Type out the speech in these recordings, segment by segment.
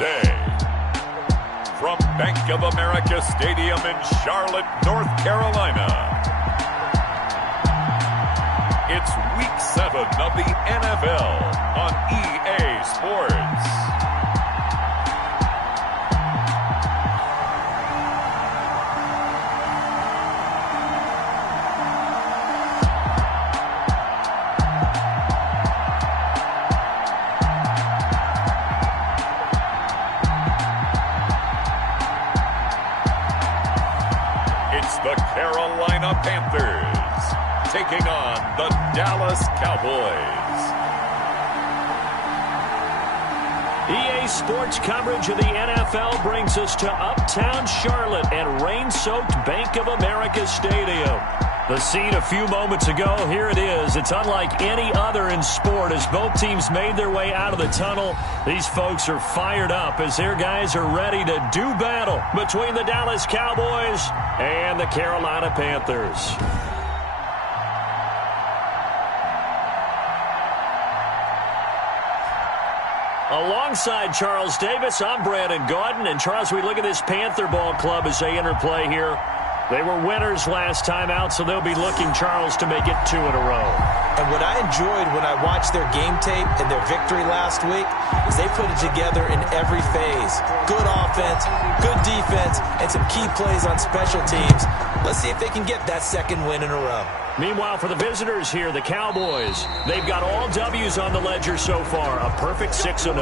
today. From Bank of America Stadium in Charlotte, North Carolina, it's Week 7 of the NFL on EA Sports. The Carolina Panthers taking on the Dallas Cowboys. EA Sports coverage of the NFL brings us to uptown Charlotte at rain-soaked Bank of America Stadium. The scene a few moments ago, here it is. It's unlike any other in sport as both teams made their way out of the tunnel. These folks are fired up as their guys are ready to do battle between the Dallas Cowboys and the Carolina Panthers. Alongside Charles Davis, I'm Brandon Gordon. And Charles, we look at this Panther ball club as they interplay here. They were winners last time out, so they'll be looking, Charles, to make it 2 in a row. And what I enjoyed when I watched their game tape and their victory last week is they put it together in every phase. Good offense, good defense, and some key plays on special teams. Let's see if they can get that second win in a row. Meanwhile, for the visitors here, the Cowboys, they've got all W's on the ledger so far, a perfect 6-0.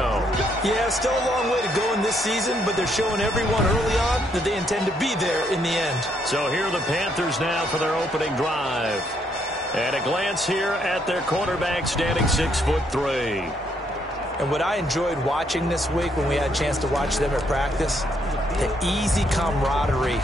Yeah, still a long way to go in this season, but they're showing everyone early on that they intend to be there in the end. So here are the Panthers now for their opening drive. And a glance here at their quarterback standing 6'3". And what I enjoyed watching this week when we had a chance to watch them at practice, the easy camaraderie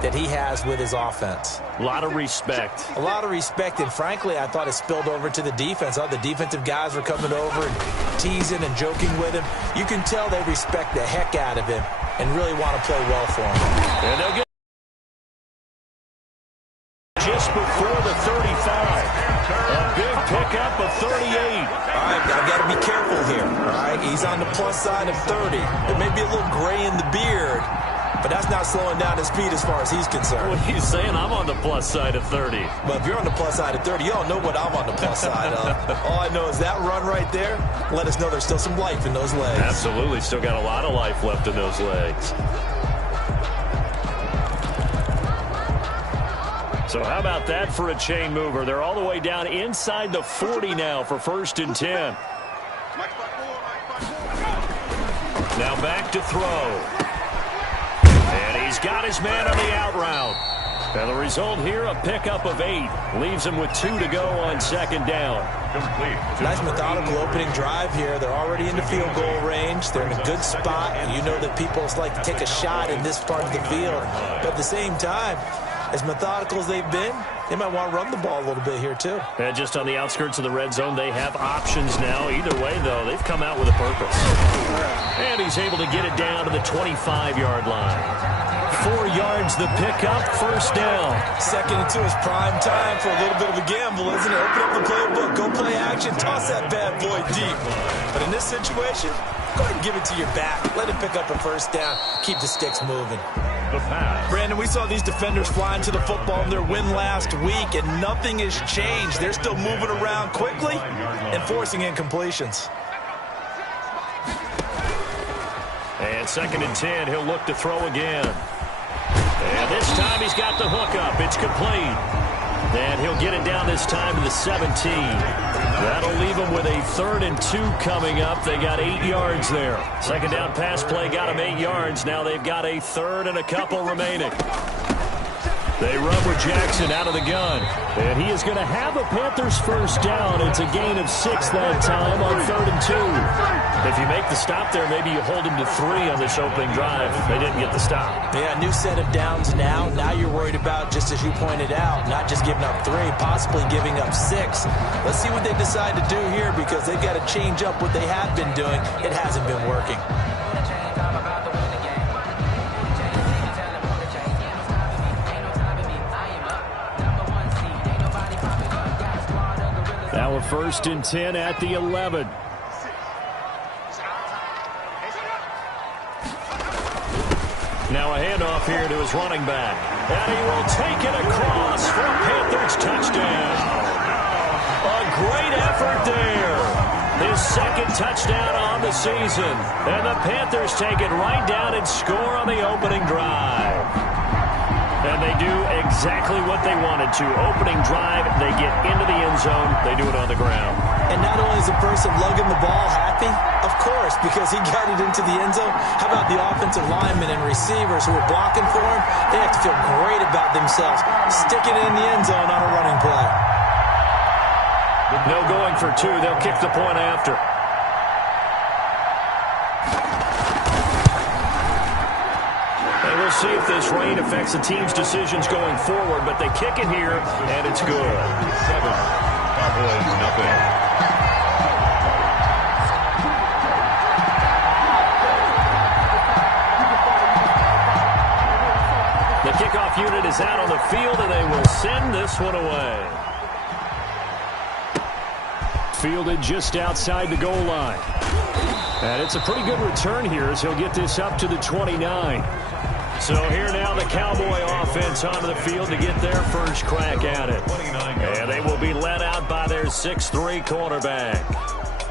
that he has with his offense. A lot of respect. A lot of respect, and frankly, I thought it spilled over to the defense. All the defensive guys were coming over and teasing and joking with him. You can tell they respect the heck out of him and really want to play well for him. And they'll get just before the 35. A big pickup of 38. All right, I've got to be careful here. All right, he's on the plus side of 30. There may be a little gray in the beard, but that's not slowing down his speed as far as he's concerned. What are you saying? I'm on the plus side of 30. Well, if you're on the plus side of 30, you don't know what I'm on the plus side of. All I know is that run right there let us know there's still some life in those legs. Absolutely. Still got a lot of life left in those legs. So how about that for a chain mover? They're all the way down inside the 40 now for 1st and 10. Now back to throw. And he's got his man on the out route. And the result here, a pickup of 8. Leaves him with 2 to go on 2nd down. Complete. Nice methodical opening drive here. They're already in the field goal range. They're in a good spot. And you know that people like to take a shot in this part of the field. But at the same time, as methodical as they've been, they might want to run the ball a little bit here too. And just on the outskirts of the red zone, they have options now. Either way, though, they've come out with a purpose. And he's able to get it down to the 25-yard line. 4 yards the pickup, 1st down. Second into his prime time for a little bit of a gamble, isn't it? Open up the playbook, go play action, toss that bad boy deep. But in this situation, go ahead and give it to your back. Let him pick up a 1st down, keep the sticks moving. The pass. Brandon, we saw these defenders flying to the football in their win last week, and nothing has changed. They're still moving around quickly and forcing incompletions. And 2nd and 10, he'll look to throw again. And this time he's got the hook up. It's complete. And he'll get it down this time to the 17. That'll leave him with a 3rd and 2 coming up. They got 8 yards there. 2nd down pass play got him 8 yards. Now they've got a 3rd and a couple remaining. They run with Jackson out of the gun. And he is going to have a Panthers 1st down. It's a gain of 6 that time on 3rd and 2. If you make the stop there, maybe you hold him to 3 on this opening drive. They didn't get the stop. Yeah, new set of downs now. Now you're worried about, just as you pointed out, not just giving up 3, possibly giving up 6. Let's see what they decide to do here because they've got to change up what they have been doing. It hasn't been working. Now a 1st and 10 at the 11. Now a handoff here to his running back. And he will take it across for a Panthers touchdown. A great effort there. His second touchdown on the season. And the Panthers take it right down and score on the opening drive. And they do exactly what they wanted to. Opening drive, they get into the end zone. They do it on the ground. And not only is the person lugging the ball happy, of course, because he got it into the end zone. How about the offensive linemen and receivers who are blocking for him? They have to feel great about themselves, sticking it in the end zone on a running play. No going for two. They'll kick the point after. And we'll see if this rain affects the team's decisions going forward, but they kick it here, and it's good. 7. Cowboys, nothing. The kickoff unit is out on the field, and they will send this one away. Fielded just outside the goal line. And it's a pretty good return here as he'll get this up to the 29. So here now the Cowboy offense onto the field to get their first crack at it. And they will be led out by their 6'3" quarterback.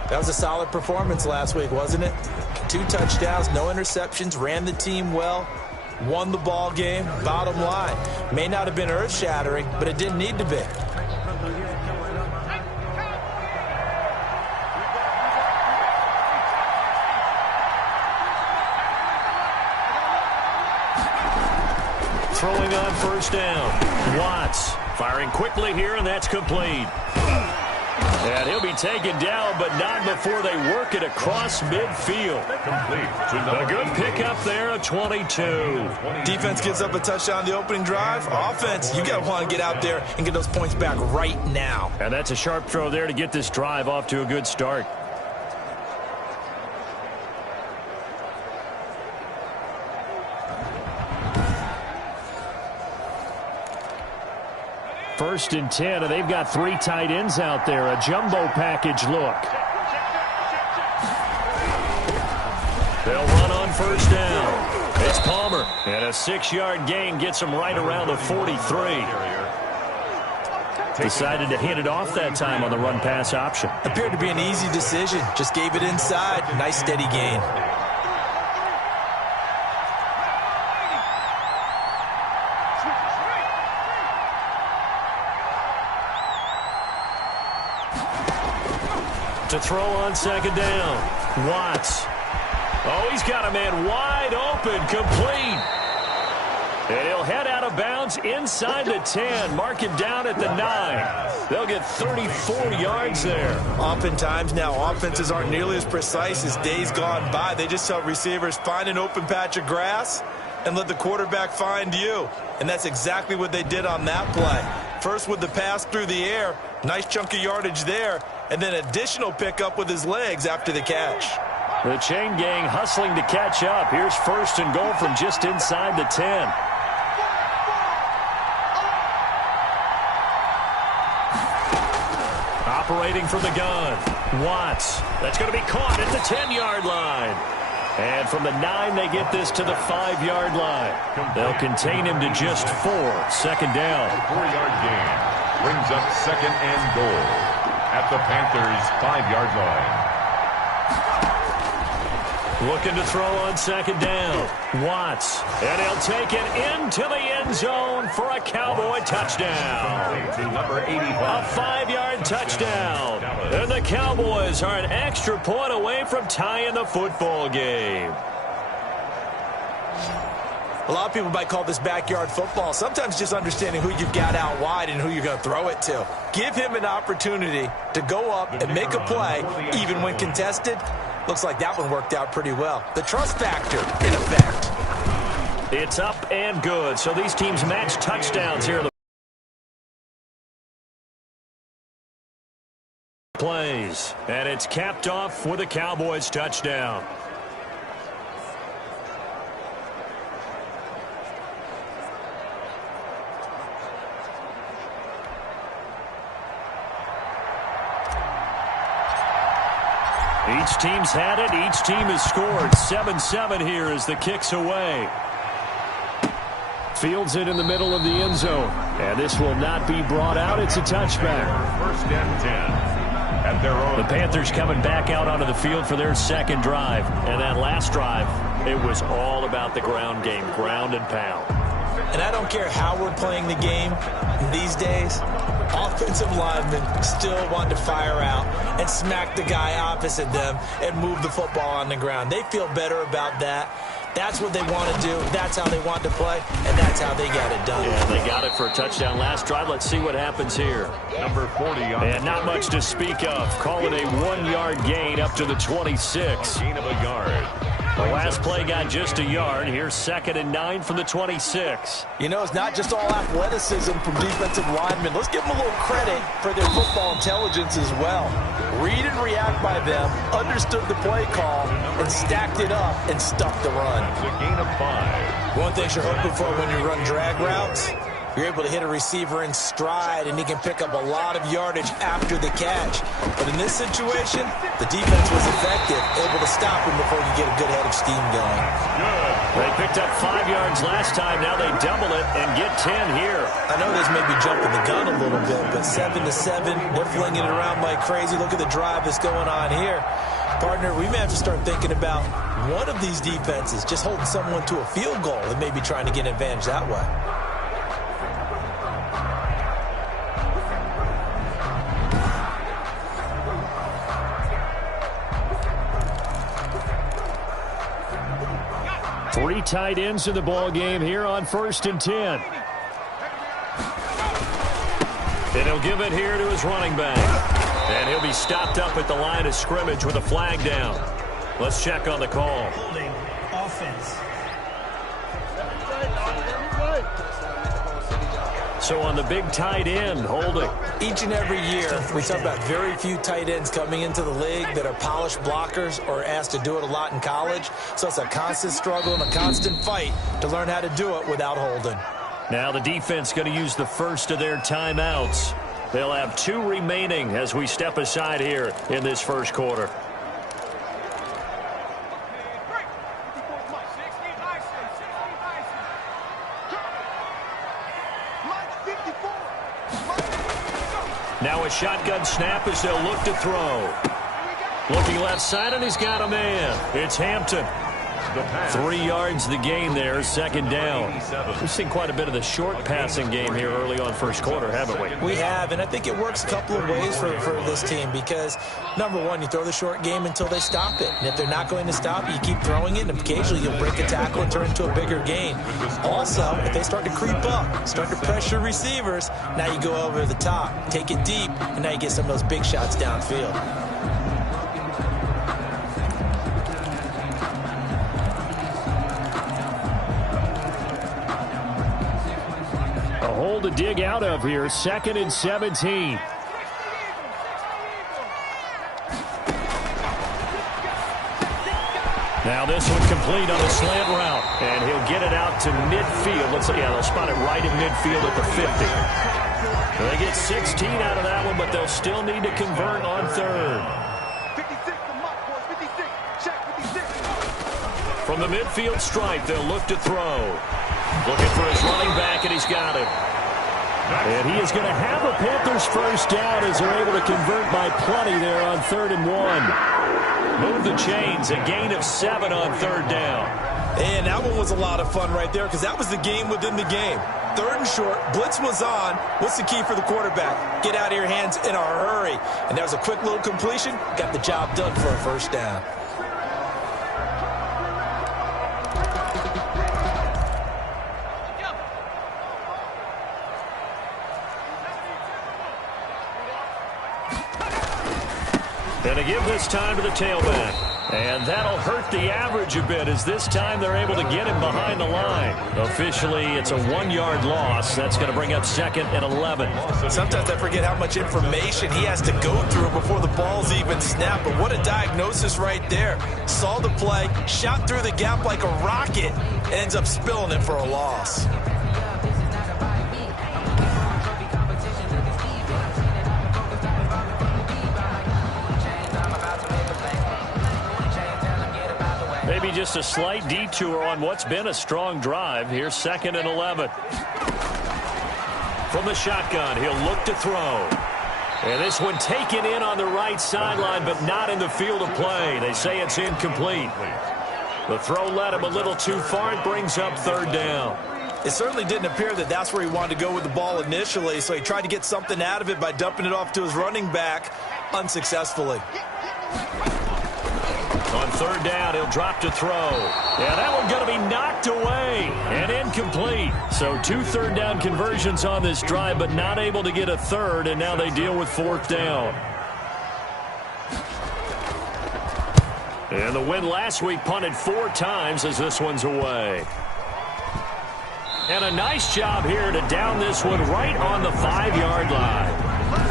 That was a solid performance last week, wasn't it? 2 touchdowns, no interceptions, ran the team well, won the ball game. Bottom line, may not have been earth-shattering, but it didn't need to be. Throwing on first down. Watts firing quickly here, and that's complete. And he'll be taken down, but not before they work it across midfield. A good pickup there, a 22. Defense gives up a touchdown on the opening drive. Offense, you got to want to get out there and get those points back right now. And that's a sharp throw there to get this drive off to a good start. First and 10, and they've got 3 tight ends out there. A jumbo package look. They'll run on first down. It's Palmer, and a 6-yard gain gets him right around the 43. Decided to hand it off that time on the run-pass option. Appeared to be an easy decision. Just gave it inside. Nice, steady gain. To throw on second down. Watts. Oh, he's got a man wide open, complete. And he'll head out of bounds inside the 10. Mark him down at the 9. They'll get 34 yards there. Oftentimes now, offenses aren't nearly as precise as days gone by. They just tell receivers, find an open patch of grass and let the quarterback find you. And that's exactly what they did on that play. First with the pass through the air. Nice chunk of yardage there. And then additional pickup with his legs after the catch. The chain gang hustling to catch up. Here's first and goal from just inside the 10. Operating from the gun. Watts. That's going to be caught at the 10-yard line. And from the 9, they get this to the 5-yard line. They'll contain him to just 4. Second down. 4-yard gain brings up second and goal at the Panthers' 5-yard line. Looking to throw on second down. Watts. And he'll take it into the end zone for a Cowboy touchdown. To number 85. A 5-yard touchdown. And the Cowboys are an extra point away from tying the football game. A lot of people might call this backyard football. Sometimes just understanding who you've got out wide and who you're going to throw it to. Give him an opportunity to go up and make a play, even when contested. Looks like that one worked out pretty well. The trust factor in effect. It's up and good. So these teams match touchdowns here. Plays. And it's capped off with a Cowboys touchdown. Each team's had it. Each team has scored. 7-7 here as the kick's away. Fields it in the middle of the end zone. And this will not be brought out. It's a touchback. First and 10 at their own. The Panthers coming back out onto the field for their second drive. And that last drive, it was all about the ground game, ground and pound. And I don't care how we're playing the game these days, offensive linemen still want to fire out and smack the guy opposite them and move the football on the ground. They feel better about that. That's what they want to do. That's how they want to play, and that's how they got it done. Yeah, they got it for a touchdown last drive. Let's see what happens here. Number 40 on. And not much to speak of. Call it a 1-yard gain up to the 26. Gain of a yard. The last play got just a yard. Here's 2nd and 9 from the 26. You know, it's not just all athleticism from defensive linemen. Let's give them a little credit for their football intelligence as well. Read and react by them, understood the play call, and stacked it up and stuck the run. It's a gain of 5. One thing you're hoping for when you run drag routes, you're able to hit a receiver in stride, and he can pick up a lot of yardage after the catch. But in this situation, the defense was effective, able to stop him before he get a good head of steam going. Good. They picked up 5 yards last time. Now they double it and get 10 here. I know this may be jumping the gun a little bit, but 7-7, they're flinging it around like crazy. Look at the drive that's going on here. Partner, we may have to start thinking about one of these defenses just holding someone to a field goal and maybe trying to get an advantage that way. Three tight ends in the ball game here on 1st and 10. And he'll give it here to his running back. And he'll be stopped up at the line of scrimmage with a flag down. Let's check on the call. Holding offense. So on the big tight end, holding. Each and every year, we talk about very few tight ends coming into the league that are polished blockers or asked to do it a lot in college. So it's a constant struggle and a constant fight to learn how to do it without holding. Now the defense going to use the first of their timeouts. They'll have 2 remaining as we step aside here in this first quarter. Now a shotgun snap as they'll look to throw. Looking left side, and he's got a man. It's Hampton. 3 yards the gain there, 2nd down. We've seen quite a bit of the short passing game here early on first quarter, haven't we? We have, and I think it works a couple of ways for this team because, number one, you throw the short game until they stop it. And if they're not going to stop it, you keep throwing it, and occasionally you'll break a tackle and turn it into a bigger gain. Also, if they start to creep up, start to pressure receivers, now you go over the top, take it deep, and now you get some of those big shots downfield. Hole to dig out of here. 2nd and 17. Now this one complete on a slant route. And he'll get it out to midfield. Let's see. Yeah, they'll spot it right in midfield at the 50. They get 16 out of that one, but they'll still need to convert on 3rd. From the midfield stripe, they'll look to throw. Looking for his running back, and he's got it. And he is going to have a Panthers first down as they're able to convert by plenty there on 3rd and 1. Move the chains, a gain of 7 on 3rd down. And that one was a lot of fun right there because that was the game within the game. 3rd and short, blitz was on. What's the key for the quarterback? Get out of your hands in a hurry. And that was a quick little completion. Got the job done for a first down. And to give this time to the tailback. And that'll hurt the average a bit as this time they're able to get him behind the line. Officially, it's a 1-yard loss. That's going to bring up 2nd and 11. Sometimes I forget how much information he has to go through before the ball's even snapped. But what a diagnosis right there. Saw the play, shot through the gap like a rocket, and ends up spilling it for a loss. Maybe just a slight detour on what's been a strong drive. Here's 2nd and 11. From the shotgun, he'll look to throw. And this one taken in on the right sideline, but not in the field of play. They say it's incomplete. The throw led him a little too far. It brings up 3rd down. It certainly didn't appear that that's where he wanted to go with the ball initially, so he tried to get something out of it by dumping it off to his running back unsuccessfully. On 3rd down, he'll drop to throw. Yeah, that one's going to be knocked away and incomplete. So 2 3rd down conversions on this drive, but not able to get a 3rd, and now they deal with 4th down. And the win last week punted 4 times as this one's away. And a nice job here to down this one right on the 5-yard line.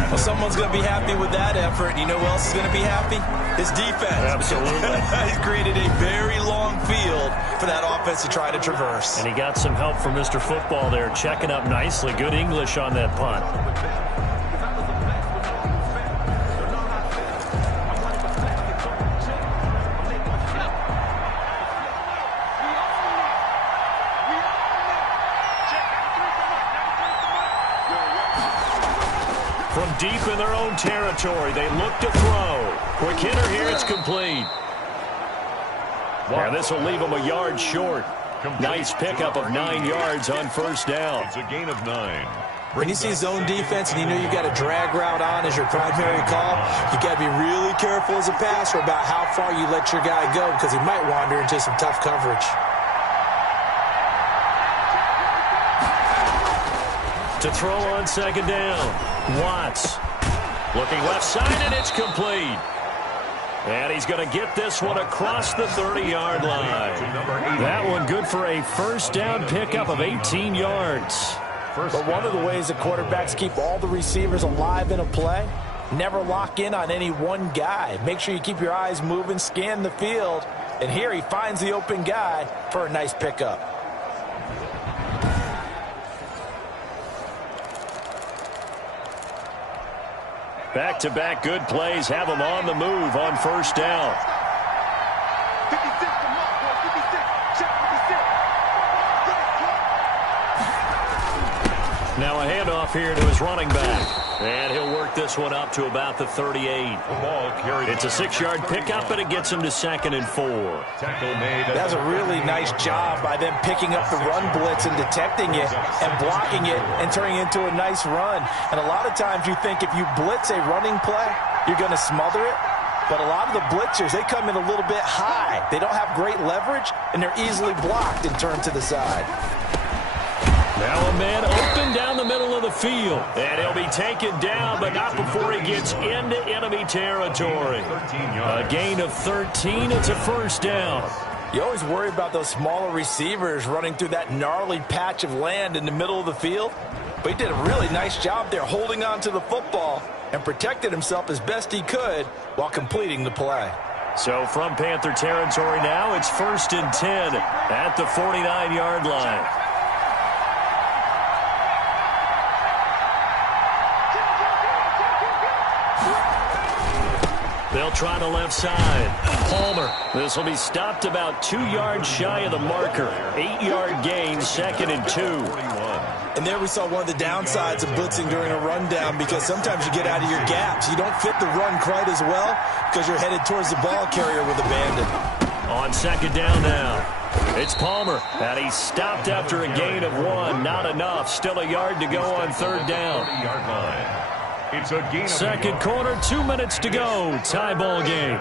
Well, someone's going to be happy with that effort. You know who else is going to be happy? His defense. Absolutely. He's created a very long field for that offense to try to traverse. And he got some help from Mr. Football there, checking up nicely. Good English on that punt. From deep in their own territory, they look to throw. Quick hitter here, it's complete. And this will leave them a yard short. Nice pickup of 9 yards on 1st down. It's a gain of 9. When you see zone defense and you know you've got a drag route on as your primary call, you got to be really careful as a passer about how far you let your guy go because he might wander into some tough coverage. To throw on 2nd down. Watts looking left side, and it's complete. And he's going to get this one across the 30-yard line. That one good for a 1st down pickup of 18 yards. But one of the ways that quarterbacks keep all the receivers alive in a play, never lock in on any one guy. Make sure you keep your eyes moving, scan the field. And here he finds the open guy for a nice pickup. Back-to-back good plays have them on the move on 1st down. 56 to Mark, 56. Check 56. Now a handoff here to his running back. And he'll work this one up to about the 38. It's a 6-yard pickup, but it gets him to 2nd and 4. That's a really nice job by them picking up the run blitz and detecting it and blocking it and turning it into a nice run. And a lot of times you think if you blitz a running play, you're going to smother it. But a lot of the blitzers, they come in a little bit high. They don't have great leverage, and they're easily blocked and turned to the side. Now a man open down the middle of the field. And he'll be taken down, but not before he gets into enemy territory. A gain of 13. It's a 1st down. You always worry about those smaller receivers running through that gnarly patch of land in the middle of the field. But he did a really nice job there holding on to the football and protected himself as best he could while completing the play. So from Panther territory now, it's 1st and 10 at the 49-yard line. They'll try the left side. Palmer. This will be stopped about 2 yards shy of the marker. 8-yard gain, 2nd and 2. And there we saw one of the downsides of blitzing during a rundown because sometimes you get out of your gaps. You don't fit the run quite as well because you're headed towards the ball carrier with abandon. On 2nd down now. It's Palmer. And he's stopped after a gain of 1. Not enough. Still a yard to go on 3rd down. It's a gain of 2nd quarter, 2 minutes to go. Tie ball game.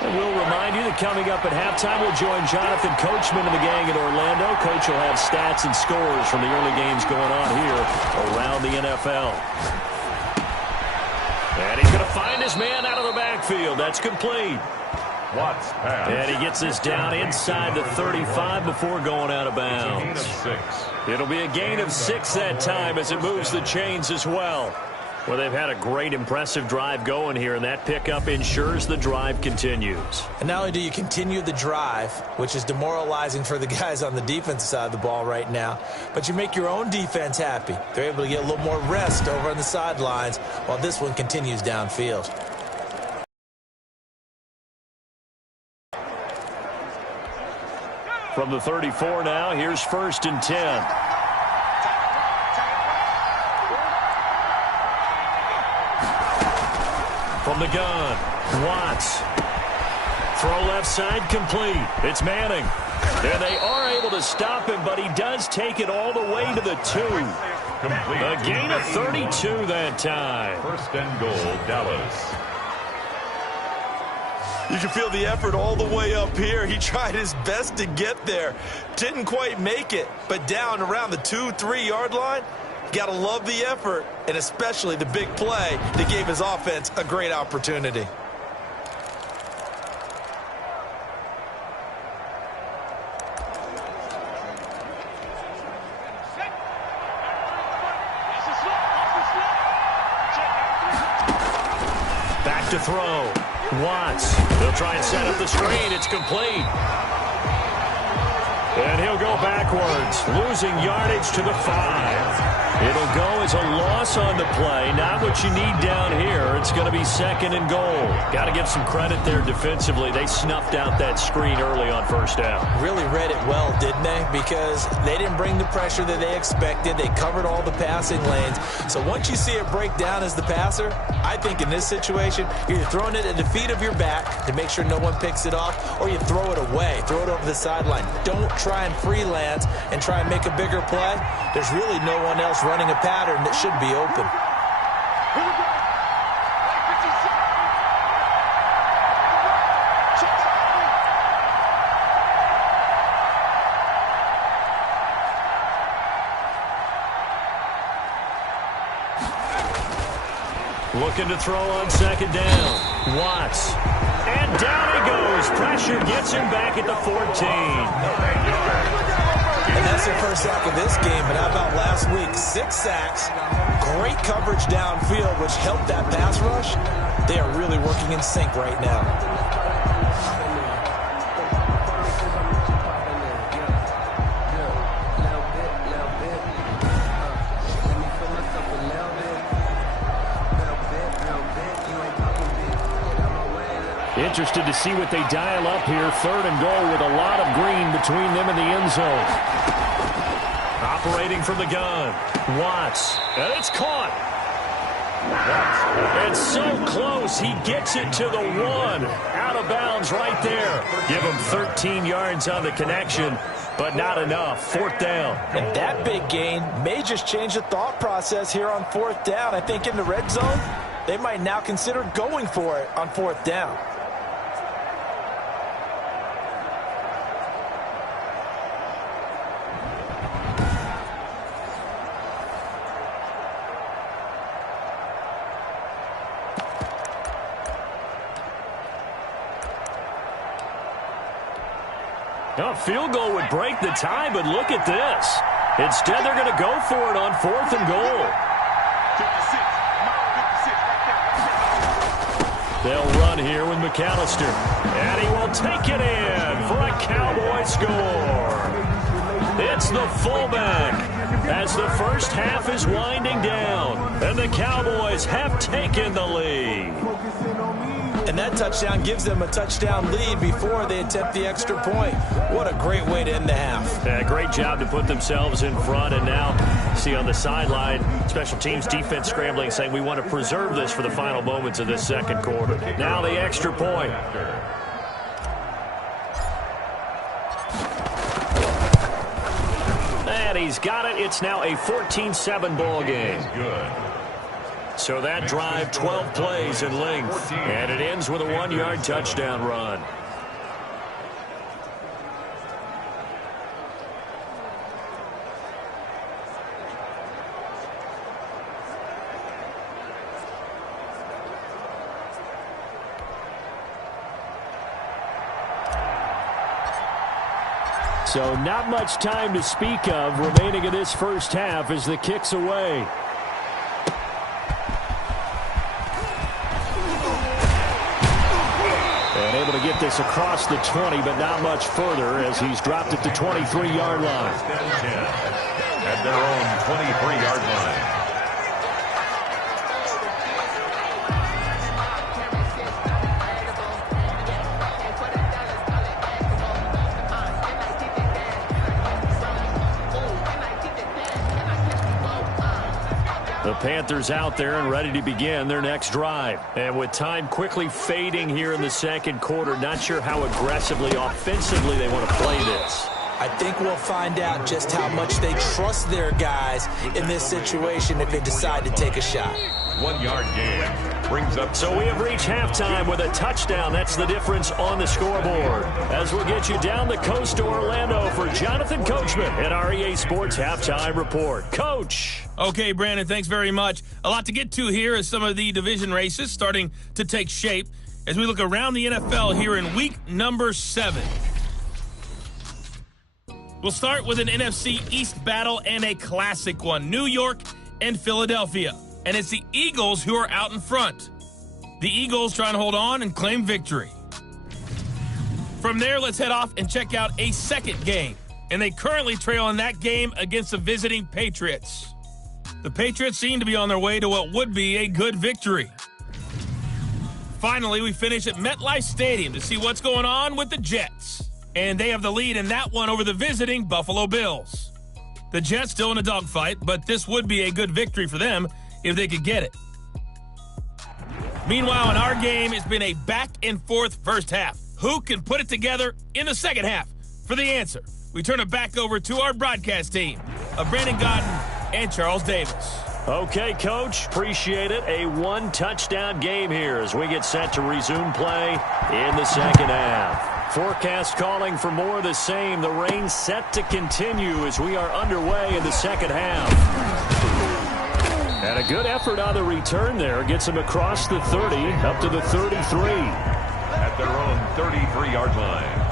And we'll remind you that coming up at halftime, we'll join Jonathan Coachman and the gang in Orlando. Coach will have stats and scores from the early games going on here around the NFL. And he's going to find his man out of the backfield. That's complete. Watts pass. And he gets this down inside the 35 before going out of bounds. It's a gain of 6. It'll be a gain of 6 that time as it moves the chains as well. Well, they've had a great, impressive drive going here, and that pickup ensures the drive continues. And not only do you continue the drive, which is demoralizing for the guys on the defensive side of the ball right now, but you make your own defense happy. They're able to get a little more rest over on the sidelines while this one continues downfield. From the 34 now, here's 1st and 10. From the gun, Watts. Throw left side complete. It's Manning. And they are able to stop him, but he does take it all the way to the 2. A gain of 32 that time. 1st and goal, Dallas. You can feel the effort all the way up here. He tried his best to get there. Didn't quite make it, but down around the 2-3 yard line, got to love the effort, and especially the big play that gave his offense a great opportunity. Back to throw. Watts. They'll try and set up the screen. It's complete. And he'll go backwards, losing yardage to the 5. It'll go as a loss on the play. Not what you need down here. It's going to be 2nd and goal. Got to give some credit there defensively. They snuffed out that screen early on 1st down. Really read it well, didn't they? Because they didn't bring the pressure that they expected. They covered all the passing lanes. So once you see it break down as the passer, I think in this situation, you're throwing it at the feet of your back to make sure no one picks it off, or you throw it away, throw it over the sideline. Don't try and freelance and try and make a bigger play. There's really no one else running a pattern that should be open. Looking to throw on 2nd down. Watts. And down he goes. Pressure gets him back at the 14. And that's their first sack of this game, but how about last week? 6 sacks, great coverage downfield, which helped that pass rush. They are really working in sync right now. Interested to see what they dial up here. 3rd and goal with a lot of green between them and the end zone. Operating from the gun. Watts. And it's caught. It's so close. He gets it to the 1. Out of bounds right there. Give him 13 yards on the connection, but not enough. 4th down. And that big gain may just change the thought process here on 4th down. I think in the red zone, they might now consider going for it on 4th down. A field goal would break the tie, but look at this. Instead, they're going to go for it on 4th and goal. 56, They'll run here with McAllister. And he will take it in for a Cowboy score. It's the fullback as the first half is winding down. And the Cowboys have taken the lead. And that touchdown gives them a touchdown lead before they attempt the extra point. What a great way to end the half. Yeah, great job to put themselves in front. And now, see on the sideline, special teams defense scrambling, saying we want to preserve this for the final moments of this 2nd quarter. Now the extra point. And he's got it. It's now a 14-7 ball game. So that drive, 12 plays in length, and it ends with a 1-yard touchdown run. So not much time to speak of remaining in this first half as the kick's away. this across the 20, but not much further as he's dropped at the 23-yard line. At their own 23-yard line. The Panthers out there and ready to begin their next drive. And with time quickly fading here in the second quarter, not sure how aggressively, offensively they want to play this. I think we'll find out just how much they trust their guys in this situation if they decide to take a shot. 1-yard gain. Brings up. So we have reached halftime with a touchdown. That's the difference on the scoreboard. As we'll get you down the coast to Orlando for Jonathan Coachman at our EA Sports Halftime Report. Coach. Okay, Brandon, thanks very much. A lot to get to here as some of the division races starting to take shape as we look around the NFL here in week number 7. We'll start with an NFC East battle and a classic one, New York and Philadelphia. And it's the Eagles who are out in front. The Eagles trying to hold on and claim victory. From there, let's head off and check out a second game. And they currently trail in that game against the visiting Patriots. The Patriots seem to be on their way to what would be a good victory. Finally, we finish at MetLife Stadium to see what's going on with the Jets. And they have the lead in that one over the visiting Buffalo Bills. The Jets still in a dogfight, but this would be a good victory for them if they could get it. Meanwhile, in our game, it's been a back-and-forth first half. Who can put it together in the second half? For the answer, we turn it back over to our broadcast team of Brandon Godden and Charles Davis. Okay, Coach, appreciate it. A one-touchdown game here as we get set to resume play in the second half. Forecast calling for more of the same. The rain set to continue as we are underway in the second half. And a good effort on the return there. Gets him across the 30, up to the 33. At their own 33-yard line.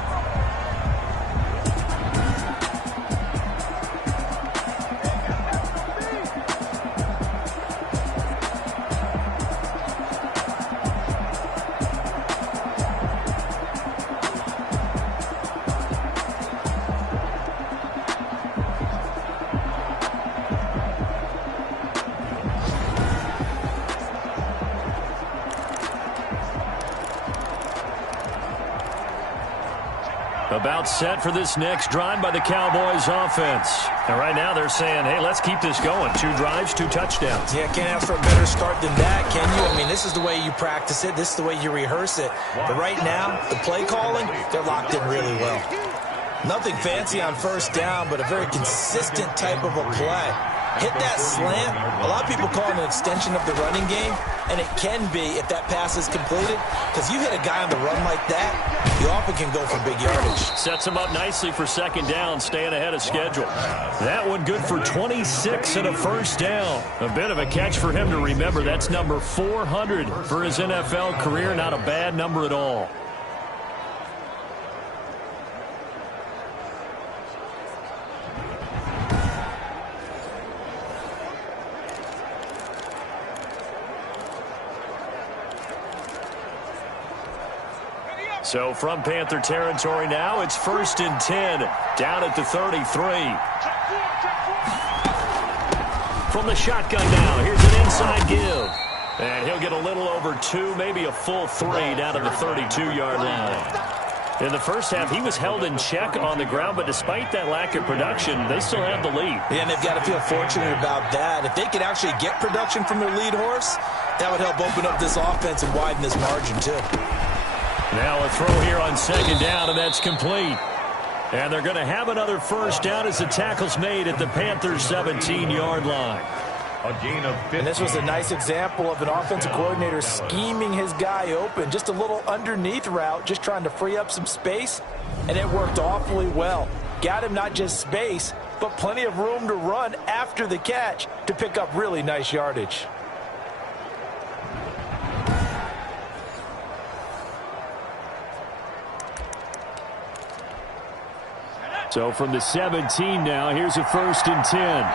About set for this next drive by the Cowboys offense. And right now they're saying, hey, let's keep this going. 2 drives, 2 touchdowns. Yeah, can't ask for a better start than that, can you? I mean, this is the way you practice it. This is the way you rehearse it. But right now, the play calling, they're locked in really well. Nothing fancy on first down, but a very consistent type of a play. Hit that slant. A lot of people call it an extension of the running game, and it can be if that pass is completed, because you hit a guy on the run like that, you often can go for big yardage. Sets him up nicely for second down, staying ahead of schedule. That one good for 26 and a first down. A bit of a catch for him to remember. That's number 400 for his NFL career. Not a bad number at all. So from Panther territory now, it's 1st and 10, down at the 33. From the shotgun now, here's an inside give. And he'll get a little over 2, maybe a full 3 down to the 32-yard line. In the first half, he was held in check on the ground, but despite that lack of production, they still have the lead. Yeah, and they've got to feel fortunate about that. If they could actually get production from their lead horse, that would help open up this offense and widen this margin, too. Now a throw here on second down, and that's complete. And they're going to have another first down as the tackle's made at the Panthers' 17-yard line. A gain of 15. And this was a nice example of an offensive coordinator scheming his guy open. Just a little underneath route, just trying to free up some space, and it worked awfully well. Got him not just space, but plenty of room to run after the catch to pick up really nice yardage. So from the 17 now, here's a 1st and 10.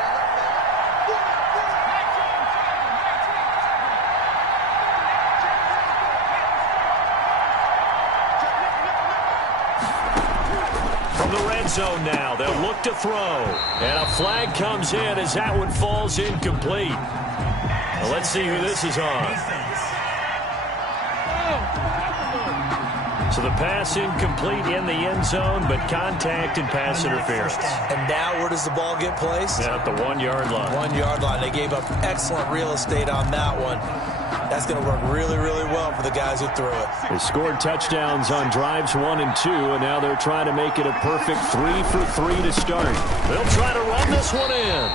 end zone now. They'll look to throw. And a flag comes in as that one falls incomplete. Well, let's see who this is on. So the pass incomplete in the end zone, but contact and pass interference. And now where does the ball get placed? At the 1 yard line. 1 yard line. They gave up excellent real estate on that one. That's going to work really, really well for the guys who threw it. They scored touchdowns on drives 1 and 2, and now they're trying to make it a perfect 3 for 3 to start. They'll try to run this one in.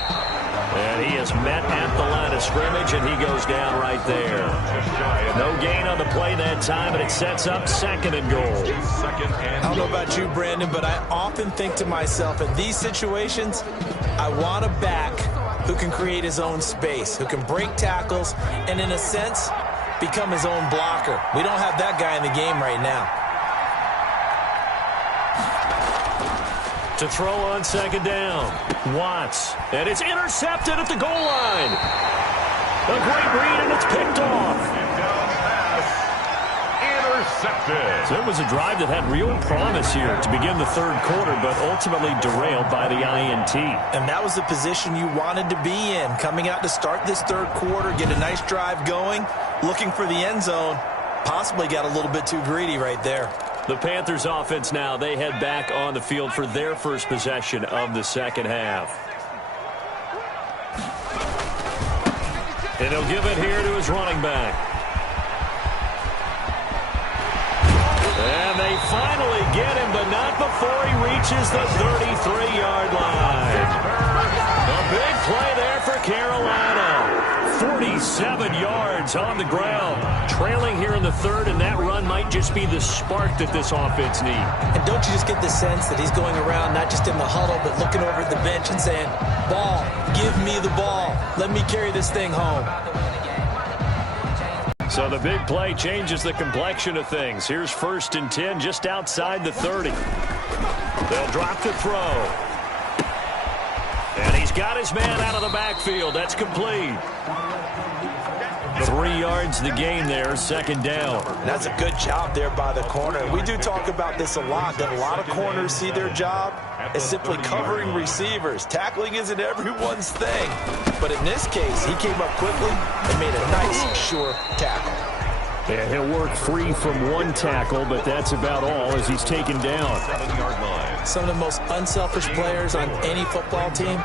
And he is met at the line of scrimmage, and he goes down right there. No gain on the play that time, and it sets up 2nd and goal. I don't know about you, Brandon, but I often think to myself, in these situations, I want a back who can create his own space, who can break tackles, and in a sense, become his own blocker. We don't have that guy in the game right now. To throw on 2nd down. Watts. And it's intercepted at the goal line. A great read, and it's picked off. Intercepted. So it was a drive that had real promise here to begin the 3rd quarter, but ultimately derailed by the INT. And that was the position you wanted to be in. Coming out to start this 3rd quarter, get a nice drive going, looking for the end zone. Possibly got a little bit too greedy right there. The Panthers offense now, they head back on the field for their first possession of the 2nd half. And he'll give it here to his running back. And they finally get him, but not before he reaches the 33-yard line. A big play there for Carolina. 47 yards on the ground. Trailing here in the 3rd, and that run might just be the spark that this offense needs. And don't you just get the sense that he's going around not just in the huddle, but looking over at the bench and saying, ball, give me the ball. Let me carry this thing home. So the big play changes the complexion of things. Here's 1st and 10 just outside the 30. They'll drop to throw. And he's got his man out of the backfield. That's complete. 3 yards the gain there, 2nd down. That's a good job there by the corner. We do talk about this a lot, that a lot of corners see their job as simply covering receivers. Tackling isn't everyone's thing. But in this case, he came up quickly and made a nice, sure tackle. And he'll work free from 1 tackle, but that's about all as he's taken down. 7-yard line. Some of the most unselfish players on any football team,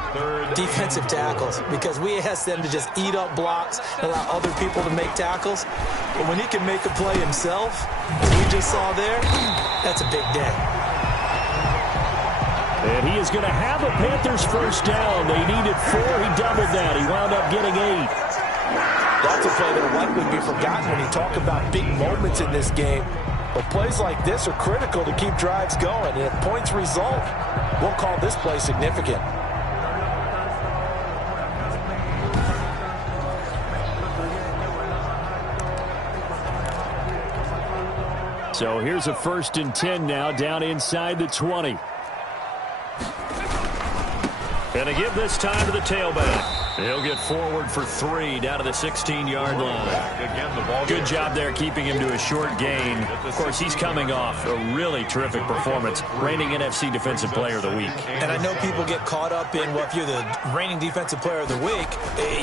defensive tackles, because we ask them to just eat up blocks, allow other people to make tackles. But when he can make a play himself, as we just saw there, that's a big day. And he is going to have a Panthers 1st down. They needed 4. He doubled that. He wound up getting 8. That's a play that will likely be forgotten when you talk about big moments in this game. But plays like this are critical to keep drives going. And if points result, we'll call this play significant. So here's a 1st and 10 now down inside the 20. And to give this time to the tailback. He'll get forward for 3 down to the 16-yard line. Good job there keeping him to a short gain. Of course, he's coming off a really terrific performance, reigning NFC Defensive Player of the Week. And I know people get caught up in, well, if you're the reigning Defensive Player of the Week,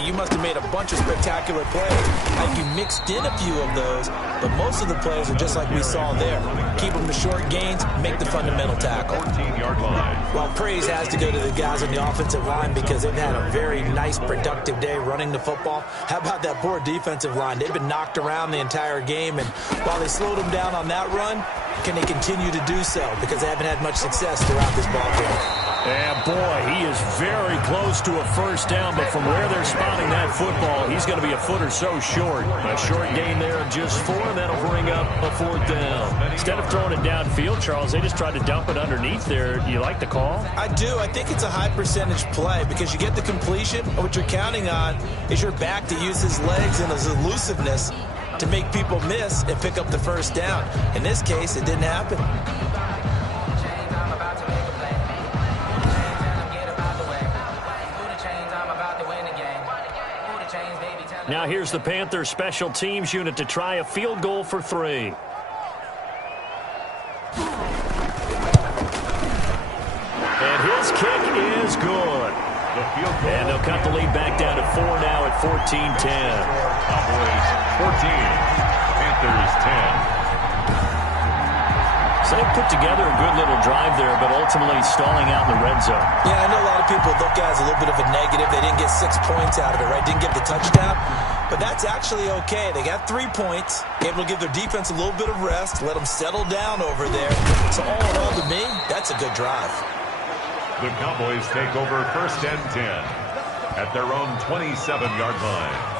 you must have made a bunch of spectacular plays. I think you mixed in a few of those, but most of the plays are just like we saw there. Keep them to short gains, make the fundamental tackle. 14-yard line. Well, praise has to go to the guys on the offensive line because they've had a very nice, productive day running the football. How about that poor defensive line? They've been knocked around the entire game, and while they slowed them down on that run, can they continue to do so? Because they haven't had much success throughout this ball game. And boy, he is very close to a 1st down, but from where they're spotting that football, he's going to be a foot or so short. A short gain there of just 4, and that'll bring up a 4th down. Instead of throwing it downfield, Charles, they just tried to dump it underneath there. Do you like the call? I do. I think it's a high percentage play because you get the completion, and what you're counting on is your back to use his legs and his elusiveness to make people miss and pick up the 1st down. In this case, it didn't happen. Now here's the Panthers special teams unit to try a field goal for 3. lead back down to 4 now at 14-10. Cowboys 14, Panthers 10. So they put together a good little drive there, but ultimately stalling out in the red zone. Yeah, I know a lot of people look at it as a little bit of a negative. They didn't get 6 points out of it, right? Didn't get the touchdown. But that's actually okay. They got 3 points, able to give their defense a little bit of rest, let them settle down over there. So all in all, to me, that's a good drive. The Cowboys take over 1st and 10 at their own 27-yard line.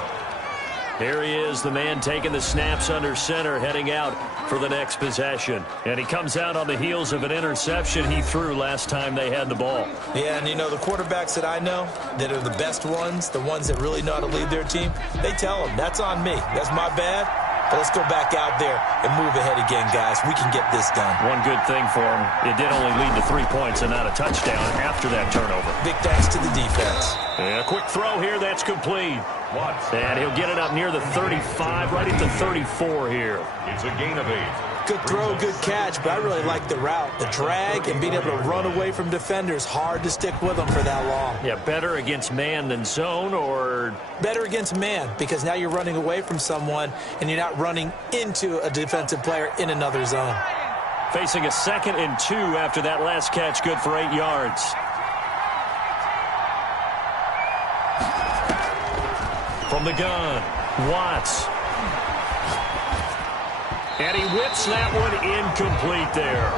Here he is, the man taking the snaps under center, heading out for the next possession. And he comes out on the heels of an interception he threw last time they had the ball. Yeah, and you know, the quarterbacks that I know that are the best ones, the ones that really know how to lead their team, they tell them, that's on me. That's my bad. But let's go back out there and move ahead again, guys. We can get this done. One good thing for him, it did only lead to 3 points and not a touchdown after that turnover. Big thanks to the defense. And a quick throw here, that's complete. And he'll get it up near the 35, right at the 34 here. It's a gain of 8. Good throw, good catch, but I really like the route. The drag and being able to run away from defenders, hard to stick with them for that long. Yeah, better against man than zone, or? Better against man, because now you're running away from someone and you're not running into a defensive player in another zone. Facing a 2nd and 2 after that last catch, good for 8 yards. From the gun, Watts. And he whips that one incomplete there.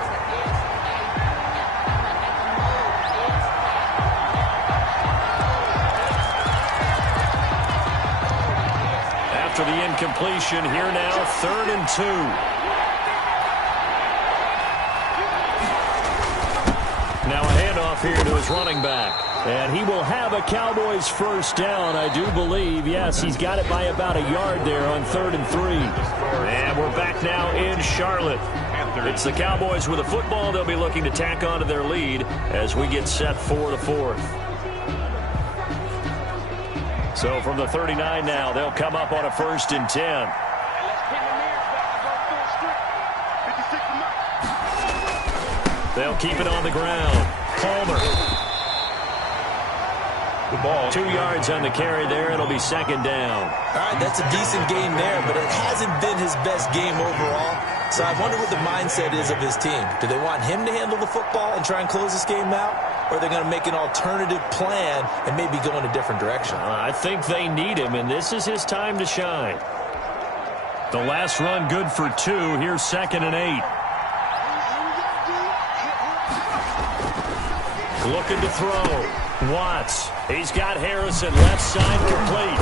After the incompletion, here now, 3rd and 2. Now a handoff here to his running back. And he will have a Cowboys 1st down, I do believe. Yes, he's got it by about a yard there on 3rd and 3. And we're back now in Charlotte. It's the Cowboys with a football. They'll be looking to tack on to their lead as we get set for the 4th. So from the 39 now, they'll come up on a 1st and 10. They'll keep it on the ground. Palmer. The ball. 2 yards on the carry there. It'll be 2nd down. All right, that's a decent game there, but it hasn't been his best game overall. So I wonder what the mindset is of his team. Do they want him to handle the football and try and close this game out? Or are they going to make an alternative plan and maybe go in a different direction? I think they need him, and this is his time to shine. The last run good for 2. Here's 2nd and 8. Looking to throw. Watts. He's got Harrison left side complete.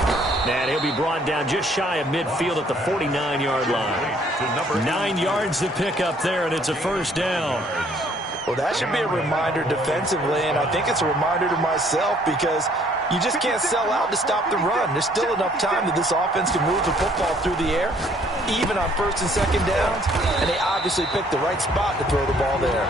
And he'll be brought down just shy of midfield at the 49-yard line. 9 yards to pick up there, and it's a 1st down. Well, that should be a reminder defensively, and I think it's a reminder to myself because you just can't sell out to stop the run. There's still enough time that this offense can move the football through the air, even on 1st and 2nd downs, and they obviously picked the right spot to throw the ball there.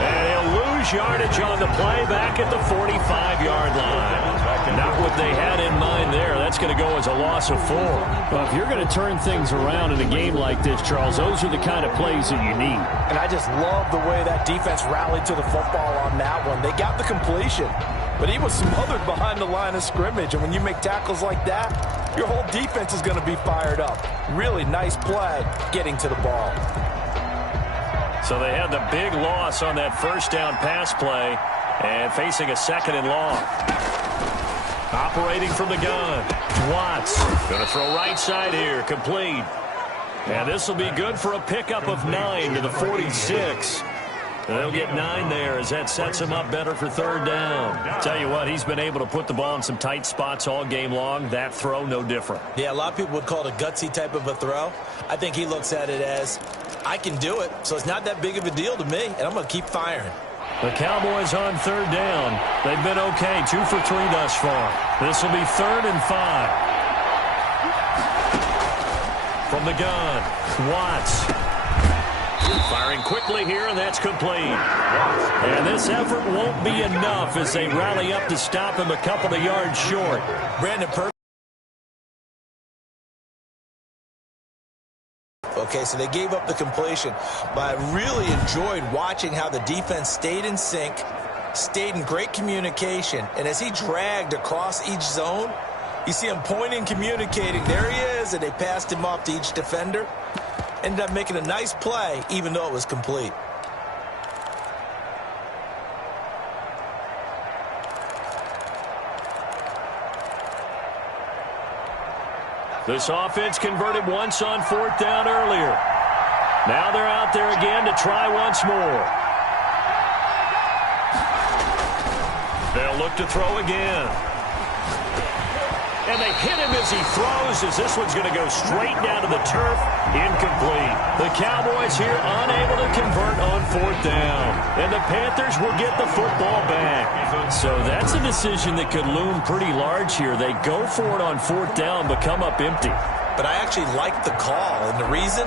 And he'll lose yardage on the play back at the 45-yard line. Not what they had in mind there. That's going to go as a loss of 4. Well, if you're going to turn things around in a game like this, Charles, those are the kind of plays that you need. And I just love the way that defense rallied to the football on that one. They got the completion, but he was smothered behind the line of scrimmage. And when you make tackles like that, your whole defense is going to be fired up. Really nice play getting to the ball. So they had the big loss on that 1st down pass play and facing a 2nd and long. Operating from the gun. Watts going to throw right side here. Complete. And this will be good for a pickup of 9 to the 46. They'll get 9 there as that sets him up better for 3rd down. Tell you what, he's been able to put the ball in some tight spots all game long. That throw, no different. Yeah, a lot of people would call it a gutsy type of a throw. I think he looks at it as, I can do it, so it's not that big of a deal to me, and I'm going to keep firing. The Cowboys on 3rd down. They've been okay, 2 for 3 thus far. This will be 3rd and 5. From the gun, Watts. Firing quickly here, and that's complete. And this effort won't be enough as they rally up to stop him a couple of yards short. Brandon Perkins. Okay, so they gave up the completion, but I really enjoyed watching how the defense stayed in sync, stayed in great communication, and as he dragged across each zone, you see him pointing, communicating. There he is, and they passed him off to each defender. Ended up making a nice play, even though it was complete. This offense converted once on 4th down earlier. Now they're out there again to try once more. They'll look to throw again. And they hit him as he throws, as this one's going to go straight down to the turf. Incomplete. The Cowboys here unable to convert on 4th down. And the Panthers will get the football back. So that's a decision that could loom pretty large here. They go for it on 4th down, but come up empty. But I actually like the call, and the reason?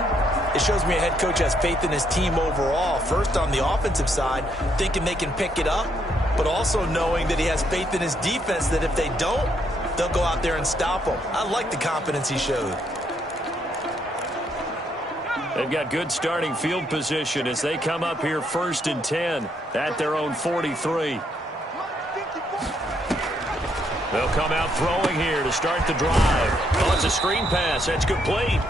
It shows me a head coach has faith in his team overall. First, on the offensive side, thinking they can pick it up, but also knowing that he has faith in his defense that if they don't, they'll go out there and stop them. I like the confidence he showed. They've got good starting field position as they come up here 1st and 10 at their own 43. They'll come out throwing here to start the drive. Oh, it's a screen pass. That's complete.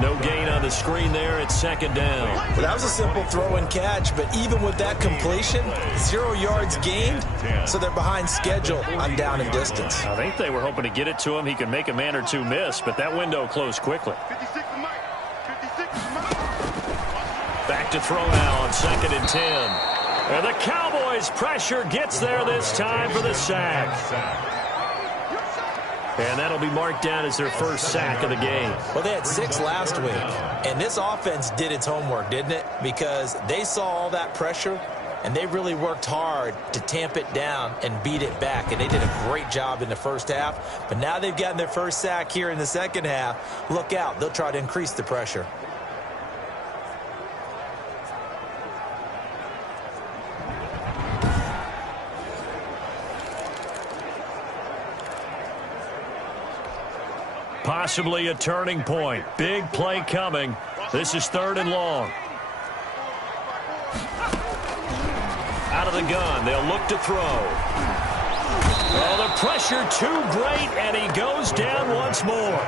No gain on the screen there. It's 2nd down. Well, that was a simple throw and catch, but even with that completion, 0 yards gained, so they're behind schedule on down and distance. I think they were hoping to get it to him. He could make a man or two miss, but that window closed quickly. Back to throw now on 2nd and 10. And the Cowboys' pressure gets there this time for the sack. And that'll be marked down as their first sack of the game. Well, they had 6 last week, and this offense did its homework, didn't it? Because they saw all that pressure, and they really worked hard to tamp it down and beat it back, and they did a great job in the first half. But now they've gotten their first sack here in the second half. Look out. They'll try to increase the pressure. Possibly a turning point. Big play coming. This is 3rd and long. Out of the gun. They'll look to throw. Oh, the pressure too great, and he goes down once more.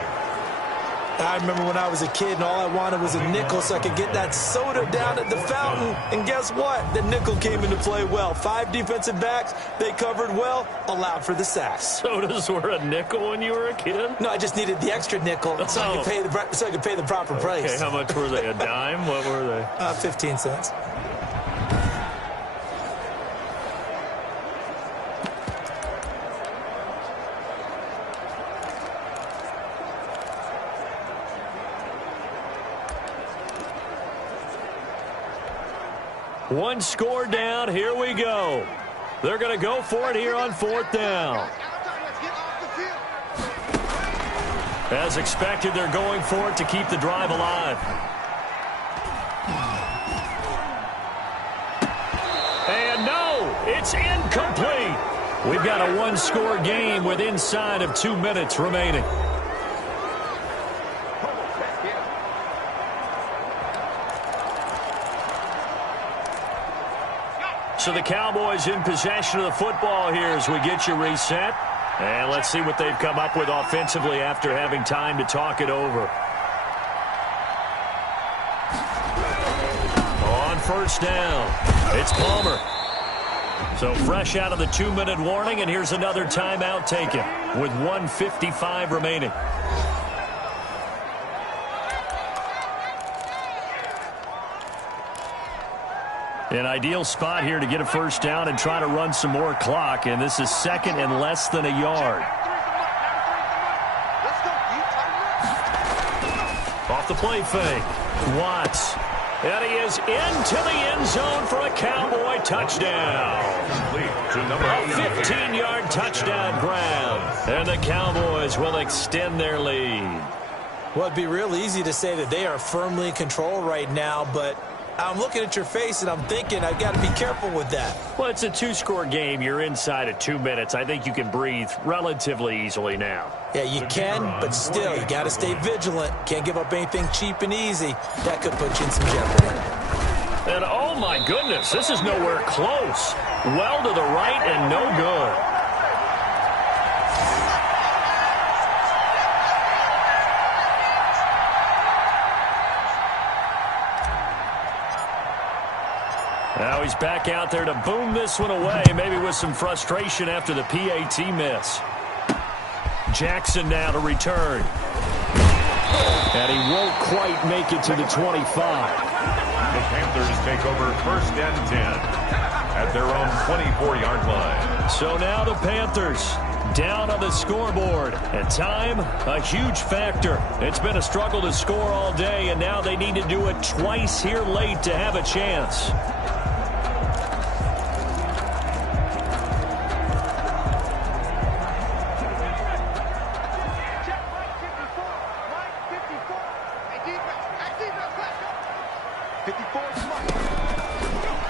I remember when I was a kid and all I wanted was a nickel so I could get that soda down at the fountain. And guess what? The nickel came into play well. 5 defensive backs, they covered well, allowed for the sacks. Sodas were a nickel when you were a kid? No, I just needed the extra nickel so I could pay the proper price. Okay, how much were they? A dime? What were they? 15 cents. One score down. Here we go. They're going to go for it here on 4th down. As expected, they're going for it to keep the drive alive. And no, it's incomplete. We've got a one-score game with inside of 2 minutes remaining. So the Cowboys in possession of the football here as we get you reset. And let's see what they've come up with offensively after having time to talk it over. On 1st down, it's Palmer. So fresh out of the 2-minute warning, and here's another timeout taken with 1:55 remaining. An ideal spot here to get a 1st down and try to run some more clock, and this is 2nd and less than a yard. Off the play fake. Watts. And he is into the end zone for a Cowboy touchdown. A 15-yard touchdown grab. And the Cowboys will extend their lead. Well, it'd be real easy to say that they are firmly in control right now, but I'm looking at your face and I'm thinking I've got to be careful with that. Well, it's a 2-score game. You're inside of 2 minutes. I think you can breathe relatively easily now. Yeah, you can, but still, you got to stay vigilant. Can't give up anything cheap and easy. That could put you in some jeopardy. And oh my goodness, this is nowhere close. Well to the right and no good. Now he's back out there to boom this one away, maybe with some frustration after the PAT miss. Jackson now to return. And he won't quite make it to the 25. The Panthers take over 1st and 10 at their own 24-yard line. So now the Panthers down on the scoreboard. And time, a huge factor. It's been a struggle to score all day, and now they need to do it twice here late to have a chance.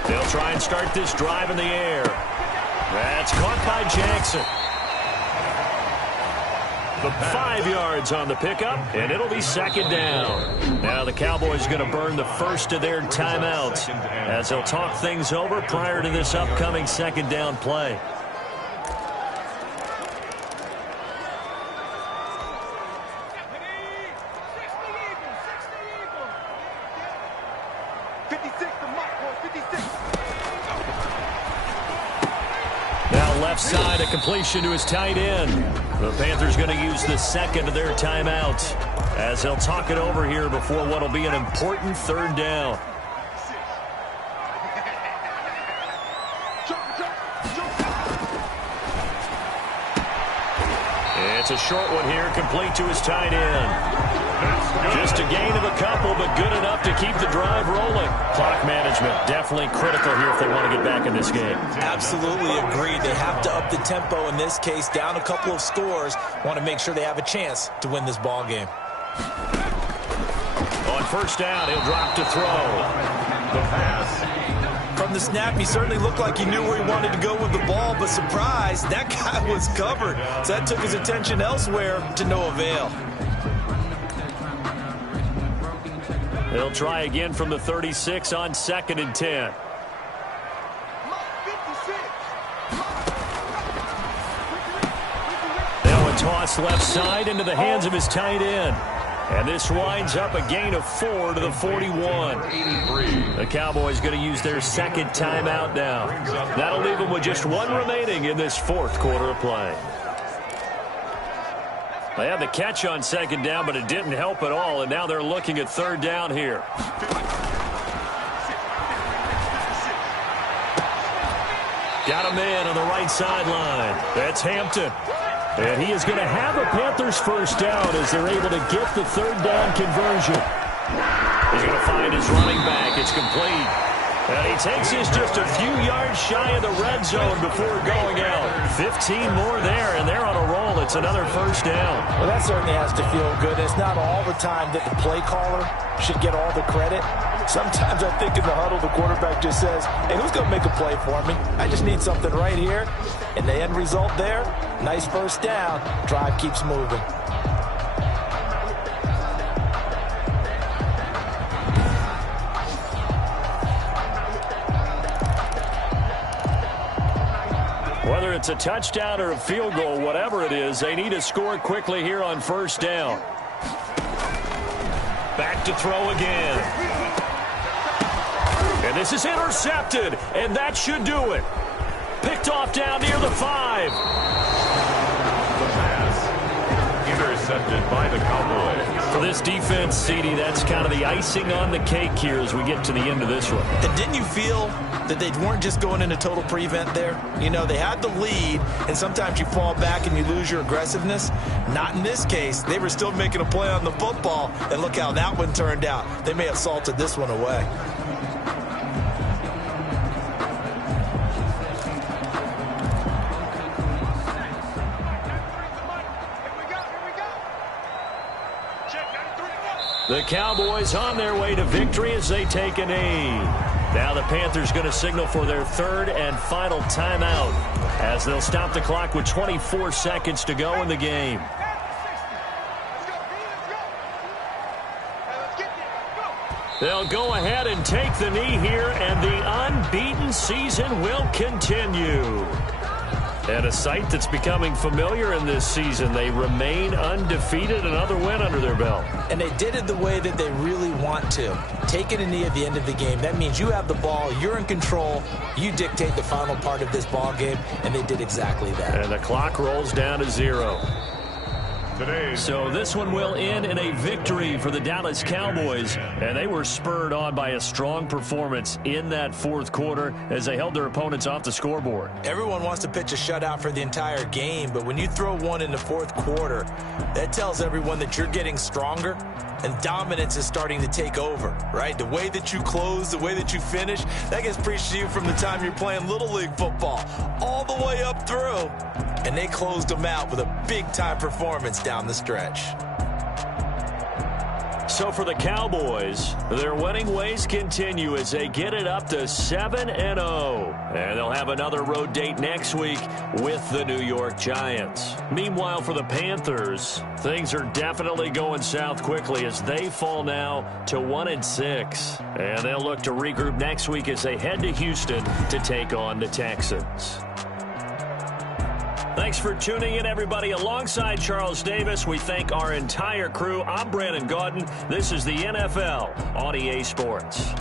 They'll try and start this drive in the air. That's caught by Jackson. 5 yards on the pickup, and it'll be 2nd down. Now the Cowboys going to burn the first of their timeouts as they'll talk things over prior to this upcoming 2nd down play. Side, a completion to his tight end. The Panthers going to use the 2nd of their timeouts as they'll talk it over here before what will be an important 3rd down. It's a short one here, complete to his tight end. Just a gain of a couple, but good enough to keep the drive rolling. Clock management definitely critical here if they want to get back in this game. Absolutely agreed. They have to up the tempo in this case, down a couple of scores. Want to make sure they have a chance to win this ball game. On 1st down, he'll drop to throw. The pass. From the snap, he certainly looked like he knew where he wanted to go with the ball, but surprise, that guy was covered. So that took his attention elsewhere to no avail. They'll try again from the 36 on 2nd and 10. Now a toss left side into the hands of his tight end. And this winds up a gain of 4 to the 41. The Cowboys going to use their 2nd timeout now. That'll leave them with just 1 remaining in this 4th quarter of play. They had the catch on 2nd down, but it didn't help at all, and now they're looking at 3rd down here. Got a man on the right sideline. That's Hampton. And he is going to have a Panthers 1st down as they're able to get the 3rd down conversion. He's going to find his running back. It's complete. And he takes us just a few yards shy of the red zone before going out. 15 more there, and they're on a roll. It's another 1st down. Well, that certainly has to feel good. It's not all the time that the play caller should get all the credit. Sometimes I think in the huddle, the quarterback just says, hey, who's going to make a play for me? I just need something right here. And the end result there, nice 1st down. Drive keeps moving. Whether it's a touchdown or a field goal, whatever it is, they need to score quickly here on 1st down. Back to throw again. And this is intercepted, and that should do it. Picked off down near the 5. The pass intercepted by the Cowboys. For this defense, CD, that's kind of the icing on the cake here as we get to the end of this one. And didn't you feel that they weren't just going into total prevent there? You know, they had the lead, and sometimes you fall back and you lose your aggressiveness. Not in this case. They were still making a play on the football, and look how that one turned out. They may have salted this one away. The Cowboys on their way to victory as they take a knee. Now the Panthers going to signal for their 3rd and final timeout as they'll stop the clock with 24 seconds to go in the game. They'll go ahead and take the knee here, and the unbeaten season will continue. And a sight that's becoming familiar in this season. They remain undefeated, another win under their belt. And they did it the way that they really want to. Taking a knee at the end of the game, that means you have the ball, you're in control, you dictate the final part of this ball game, and they did exactly that. And the clock rolls down to 0. So this one will end in a victory for the Dallas Cowboys, and they were spurred on by a strong performance in that fourth quarter as they held their opponents off the scoreboard. Everyone wants to pitch a shutout for the entire game, but when you throw one in the fourth quarter, that tells everyone that you're getting stronger and dominance is starting to take over, right? The way that you close, the way that you finish, that gets preached to you from the time you're playing Little League football all the way up through. And they closed them out with a big-time performance down the stretch. So for the Cowboys, their winning ways continue as they get it up to 7-0. And they'll have another road date next week with the New York Giants. Meanwhile, for the Panthers, things are definitely going south quickly as they fall now to 1-6. And they'll look to regroup next week as they head to Houston to take on the Texans. Thanks for tuning in, everybody. Alongside Charles Davis, we thank our entire crew. I'm Brandon Gaudin. This is the NFL on EA Sports.